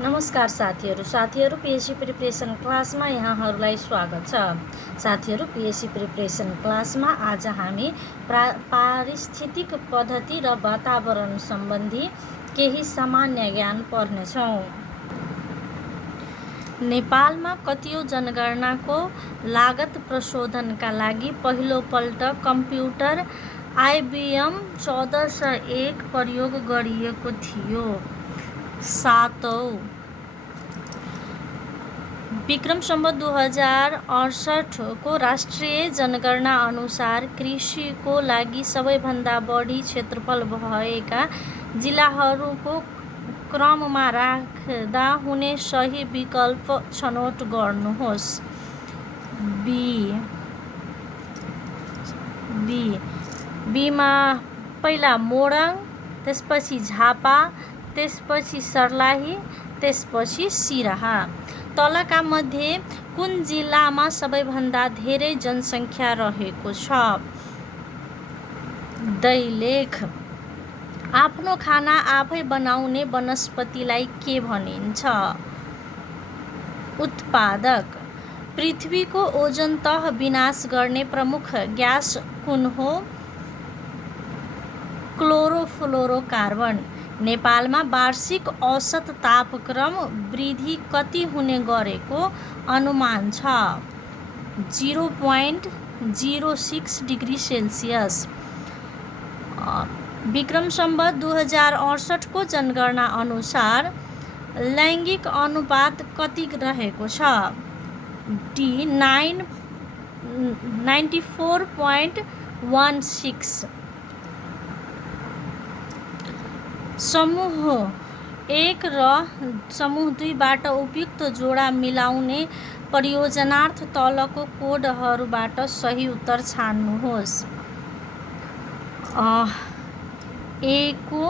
नमस्कार साथीहरू PSC preparation क्लासमा यहाँहरूलाई स्वागत छ। साथीहरू पीएससी प्रिपरेसन क्लासमा आज हामी पारिस्थितिक पद्धति र वातावरण सम्बन्धी केही सामान्य ज्ञान पढ्नेछौँ। नेपालमा कतियौं जनगणनाको लागत प्रशोधनका लागि पहिलोपल्ट कम्प्युटर IBM 1401 प्रयोग गरिएको थियो। 7औं विक्रम सम्वत 2068 को राष्ट्रिय जनगणना अनुसार कृषिको लागि सबैभन्दा बढी क्षेत्रफल भएका जिल्लाहरूको क्रममा राख्दा हुने सही विकल्प छनौट गर्नुहोस्। बीमा पहिला मोरङ, त्यसपछि झापा, त्यसपछि सर्लाही, त्यसपछि सिराहा। तलका मध्ये कुन जिल्लामा सबैभन्दा धेरै जनसङ्ख्या रहेको छ? दैलेख। आफ्नो खाना आफै बनाउने वनस्पतिलाई के भनिन्छ? उत्पादक। पृथ्वीको ओजोन तह विनाश गर्ने प्रमुख ग्यास कुन हो? क्लोरोफ्लोरोकार्बन। नेपालमा वार्षिक औसत तापक्रम वृद्धि कति हुने गरेको अनुमान छ? 0.06 डिग्री सेल्सियस। विक्रम सम्वत 2068 को जनगणना अनुसार लैङ्गिक अनुपात कति रहेको छ? 94.16। समूह 1 र समूह 2 बाट उपयुक्त जोडा मिलाउने परियोजनार्थ तलको कोडहरूबाट सही उत्तर छान्नुहोस्। A को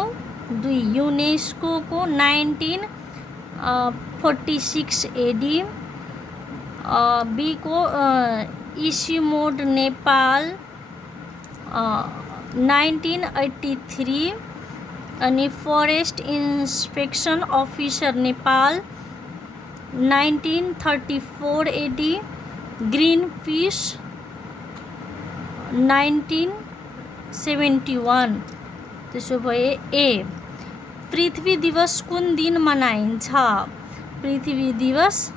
2 युनेस्को को 1946 AD, B को इसिमोड नेपाल 1983 अनि फरेस्ट इन्स्पेक्सन अफिसर नेपाल 1934 AD, ग्रिनपिस 1971। त्यसो भए ए। पृथ्वी दिवस कुन दिन मनाइन्छ? पृथ्वी दिवस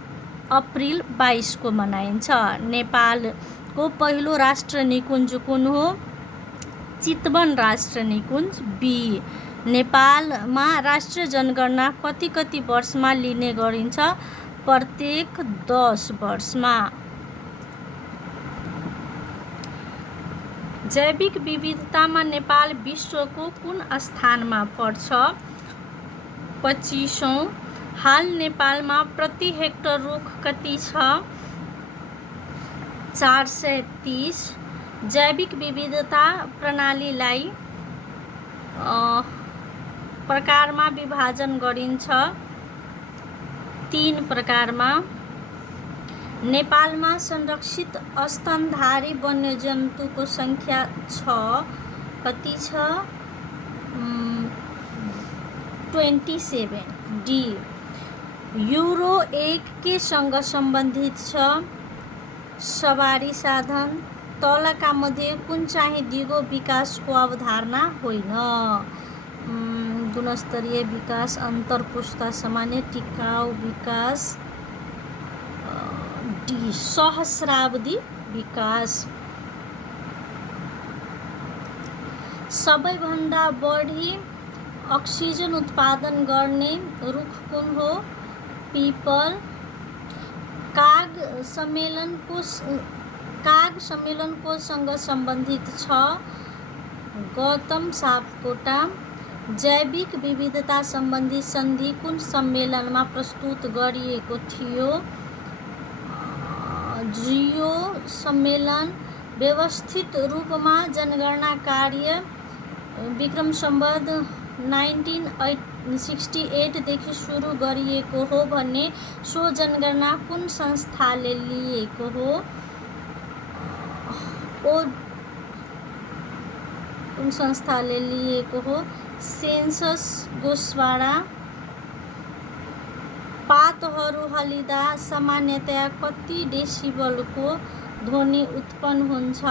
अप्रिल 22 को मनाइन्छ। नेपालको पहिलो राष्ट्र निकुञ्ज कुन हो? चितवन राष्ट्र निकुञ्ज। बी। नेपालमा राष्ट्रिय जनगणना कति वर्षमा लिने गरिन्छ? प्रत्येक 10 वर्षमा। जैविक विविधतामा नेपाल विश्वको कुन स्थानमा पर्छ? 25औं। हाल नेपालमा प्रति हेक्टर रुख कति छ? 430। जैविक विविधता प्रणालीलाई प्रकारमा विभाजन गरिन्छ? 3 प्रकारमा। नेपालमा संरक्षित स्तनधारी वन्यजन्तुको सङ्ख्या कति छ? 27। डी। यूरो 1 के सँग सम्बन्धित छ? सवारी साधन। तलका मध्ये कुन चाहिँ दिगो विकासको अवधारणा होइन? गुणस्तरीय विकास, अन्तरपुस्ता सामान्य, टिकाउ विकास। डी। सहस्रावधि विकास। सबैभन्दा बढी अक्सिजन उत्पादन गर्ने रुख कुन हो? पिपल। काग सम्मेलनको सँग सम्बन्धित छ? गौतम सापकोटा। जैविक विविधता सम्बन्धी सन्धि कुन सम्मेलनमा प्रस्तुत गरिएको थियो? रियो सम्मेलन। व्यवस्थित रूपमा जनगणना कार्य विक्रम सम्वत 1968 देखि सुरु गरिएको हो भने सो जनगणना कुन संस्थाले लिएको हो? कुन संस्थाले लिएको हो? सेन्सस गोसवाडा। पातहरू हल्लिँदा सामान्यतया कति डेसिबलको ध्वनि उत्पन्न हुन्छ?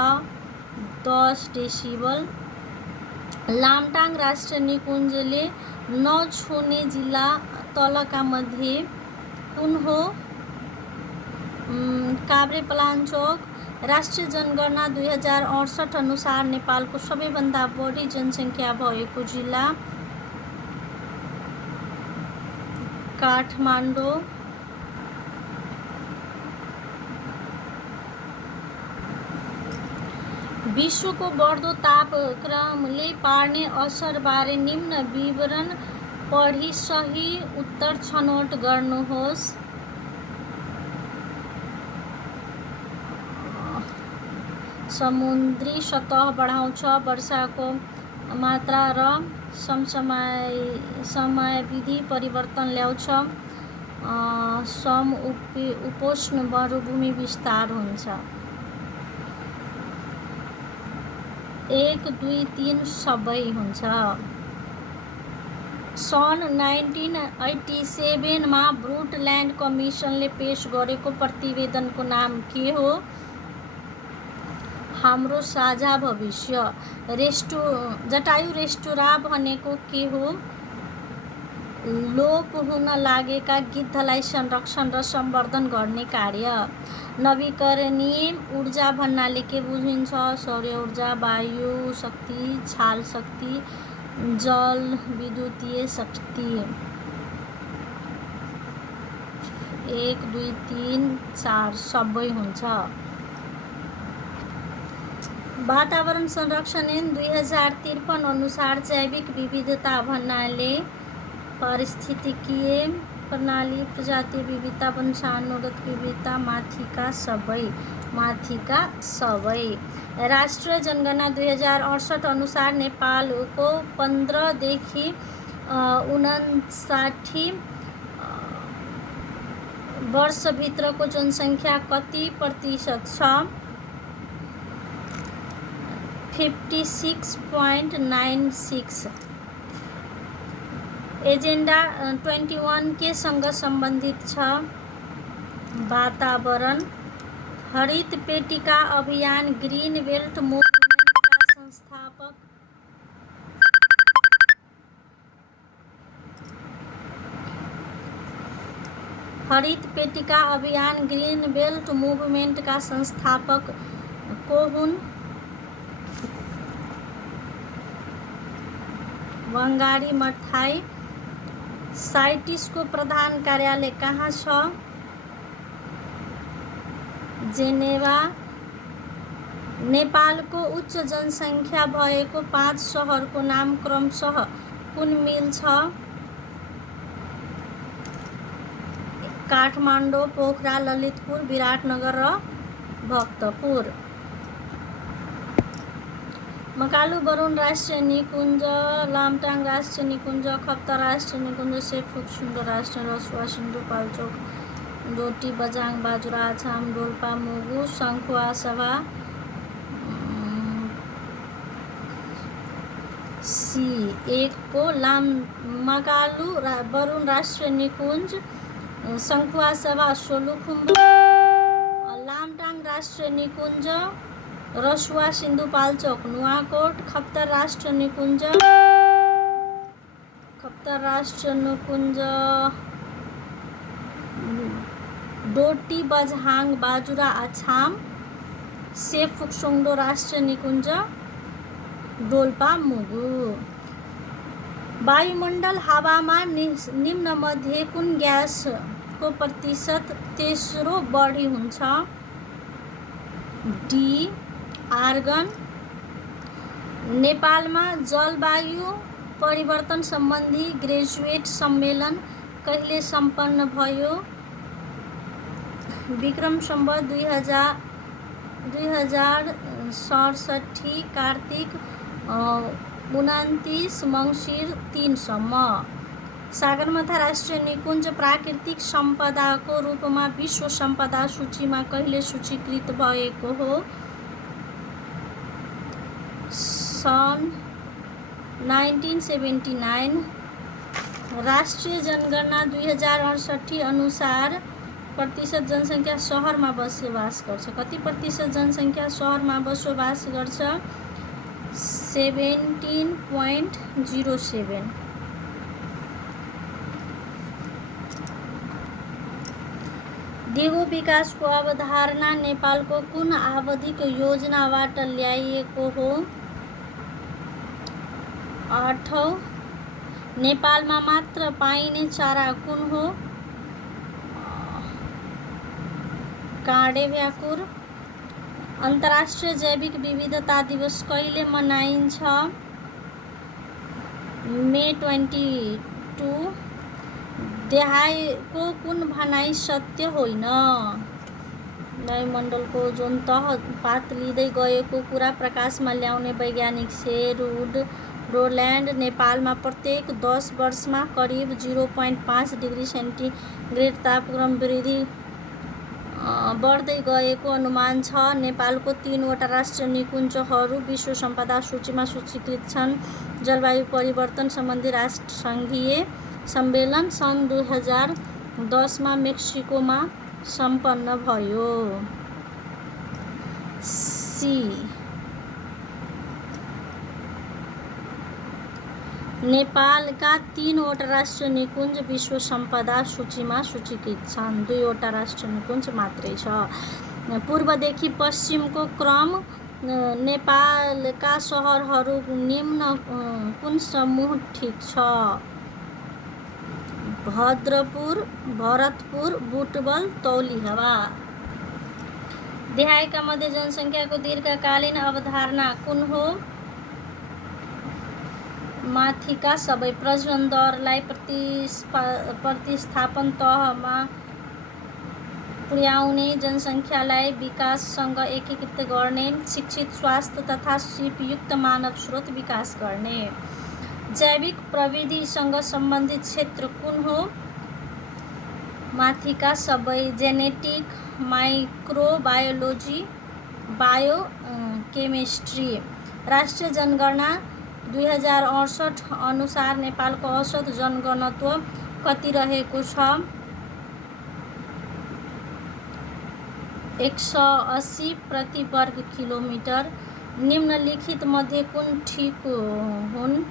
10 डेसिबल। लामटाङ राष्ट्रिय निकुञ्जले नछुने जिल्ला तलका मध्ये कुन हो? काभ्रेपलाञ्चोक। राष्ट्रिय जनगणना 2068 अनुसार नेपालको सबैभन्दा बढी जनसङ्ख्या भएको जिल्ला काठमाडौँ। विश्वको बढ्दो तापक्रमले पार्ने असरबारे निम्न विवरण पढी सही उत्तर छनौट गर्नुहोस्। समुद्री सतह बढाउँछ, वर्षाको मात्रा र समयावधि परिवर्तन ल्याउँछ, उपोष्ण मरुभूमि विस्तार हुन्छ। 1, 2, 3 सबै हुन्छ। सन् 1987 मा ब्रुटल्यान्ड कमिसनले पेश गरेको प्रतिवेदनको नाम के हो? हाम्रो साझा भविष्य। जटायु रेस्टोरा भनेको के हो? लोप हुन लागेका गिद्धलाई संरक्षण र सम्वर्धन गर्ने कार्य। नवीकरणीय ऊर्जा भन्नाले के बुझिन्छ? सौर्य ऊर्जा, वायु शक्ति, छाल शक्ति, जल विद्युतीय शक्ति। 1, 2, 3, 4 सबै हुन्छ। वातावरण संरक्षण ऐन 2053 अनुसार जैविक विविधता भन्नाले पारिस्थितिकीय प्रणाली, प्रजातीय विविधता, वंशानुगत विविधता, माथिका सबै। राष्ट्रिय जनगणना 2068 अनुसार नेपालको 15 देखि 59 वर्षभित्रको जनसङ्ख्या कति प्रतिशत छ? 56.96। एजेन्डा 21 के सँग सम्बन्धित छ? वातावरण। हरित पेटिका अभियान ग्रीन बेल्ट मुभमेन्टका संस्थापक हरित पेटिका अभियान ग्रीन बेल्ट मुभमेन्टका संस्थापक को हुन्? Wangari Maathai. साइटिसको प्रधान कार्यालय कहाँ छ? जेनेवा। नेपालको उच्च जनसङ्ख्या भएको 5 सहरको नाम क्रमशः कुन मिल छ? काठमाडौँ, पोखरा, ललितपुर, विराटनगर र भक्तपुर। मकालु बरुण राष्ट्रिय निकुञ्ज, लामटाङ राष्ट्रिय निकुञ्ज, खप्तर राष्ट्रिय निकुञ्ज, सेफुक्सुङ्गो राष्ट्रिय रसुवा सिन्धुपाल्चोक, डोटी बझाङ बाजुरा अछाम डोल्पा मुगु सङ्खुवासभा सी 1 को मकालु बरुण राष्ट्रिय निकुञ्ज, सङ्खुवासभा सोलुखुम्बु, लामटाङ राष्ट्रिय निकुञ्ज, रसुवा सिन्धुपाल्चोक नुवाकोट, खप्तर राष्ट्रिय निकुञ्ज डोटी बझाङ बाजुरा अछाम, सेफुक्सुङ्गो राष्ट्रिय निकुञ्ज डोल्पा मुगु। वायुमण्डल हावामा निम्नमध्ये कुन ग्यासको प्रतिशत तेस्रो बढी हुन्छ? D argon. नेपालमा जलवायु परिवर्तन सम्बन्धी ग्रेजुएट सम्मेलन कहिले सम्पन्न भयो? विक्रम सम्वत 2067 कार्तिक 29 मङ्सिर 3 सम्म। सगरमाथा राष्ट्रिय निकुञ्ज प्राकृतिक सम्पदाको रूपमा विश्व सम्पदा सूचीमा कहिले सूचीकृत भएको हो? सन् 1979। राष्ट्रिय जनगणना 2068 अनुसार प्रतिशत जनसङ्ख्या सहरमा बसोबास गर्छ। कति प्रतिशत जनसङ्ख्या सहरमा बसोबास गर्छ? 17.07। दिगो विकासको अवधारणा नेपालको कुन आवधिक योजनाबाट ल्याइएको हो? 8औं। नेपालमा मात्र पाइने चरा कुन हो? काँडे भ्याकुर। अन्तर्राष्ट्रिय जैविक विविधता दिवस कहिले मनाइन्छ? मे 22। देहायको कुन भनाइ सत्य होइन? वायुमण्डलको जुन तह पात लिँदै गएको कुरा प्रकाशमा ल्याउने वैज्ञानिक शेरुड रोल्यान्ड। नेपालमा प्रत्येक 10 वर्षमा करिब 0.5 डिग्री सेन्टिग्रेड तापक्रम वृद्धि बढ्दै गएको अनुमान छ। नेपालको 3वटा राष्ट्रिय निकुञ्जहरू विश्व सम्पदा सूचीमा सूचीकृत छन्। जलवायु परिवर्तन सम्बन्धी राष्ट्रसङ्घीय सम्मेलन सन् 2010 मा मेक्सिकोमा सम्पन्न भयो। सी। नेपालका 3वटा राष्ट्रिय निकुञ्ज विश्व सम्पदा सूचीमा सूचीकृत छन्। 2वटा राष्ट्रिय निकुञ्ज मात्रै छ। पूर्वदेखि पश्चिमको क्रम नेपालका सहरहरू निम्न कुन समूह ठिक छ? भद्रपुर, भरतपुर, बुटवल, तौलिहावा। देहायका मध्य जनसङ्ख्याको दीर्घकालीन अवधारणा कुन हो? माथिका सबै प्रजनन दरलाई प्रतिस्थापन तहमा पुर्याउने, जनसङ्ख्यालाई विकाससँग एकीकृत गर्ने, शिक्षित, स्वास्थ्य तथा सिपयुक्त मानव स्रोत विकास गर्ने। जैविक प्रविधिसँग सम्बन्धित क्षेत्र कुन हो? माथिका सबै जेनेटिक, माइक्रोबायोलोजी, बायोकेमिस्ट्री। राष्ट्रिय जनगणना 2068 अनुसार नेपालको औसत जनघनत्व कति रहेको छ? 180 प्रति वर्ग किलोमिटर। निम्नलिखित मध्ये कुन ठिक हुन्?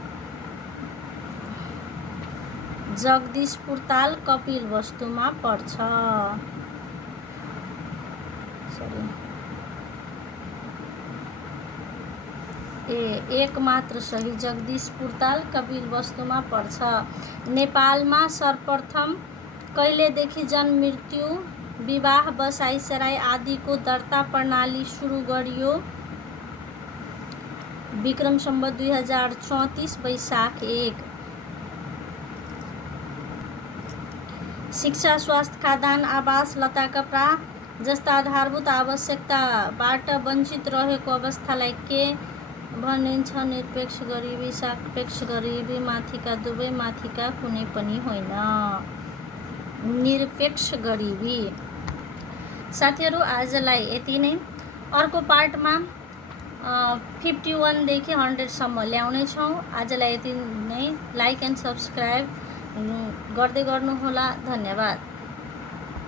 जगदीशपुर ताल कपिलवस्तुमा पर्छ। एक मात्र सही, जगदीशपुर ताल कपिलवस्तुमा पर्छ। नेपालमा सर्वप्रथम कहिलेदेखि जन्म, मृत्यु, विवाह, बसाइसराई आदिको दर्ता प्रणाली सुरु गरियो? विक्रम सम्वत 2034 वैशाख 1। शिक्षा, स्वास्थ्य, खाद्यान्न, आवास, लत्ता कपडा जस्ता आधारभूत आवश्यकताबाट वञ्चित रहेको अवस्थालाई के भनिन्छ? निरपेक्ष गरिबी, सापेक्ष गरिबी। माथिका दुवै, माथिका कुनै पनि होइन। निरपेक्ष गरिबी। साथीहरू, आजलाई यति नै। अर्को पार्टमा 51 देखि 100 सम्म ल्याउनेछौँ। आजलाई यति नै। लाइक एन्ड सब्सक्राइब गर्दै गर्नुहोला। धन्यवाद।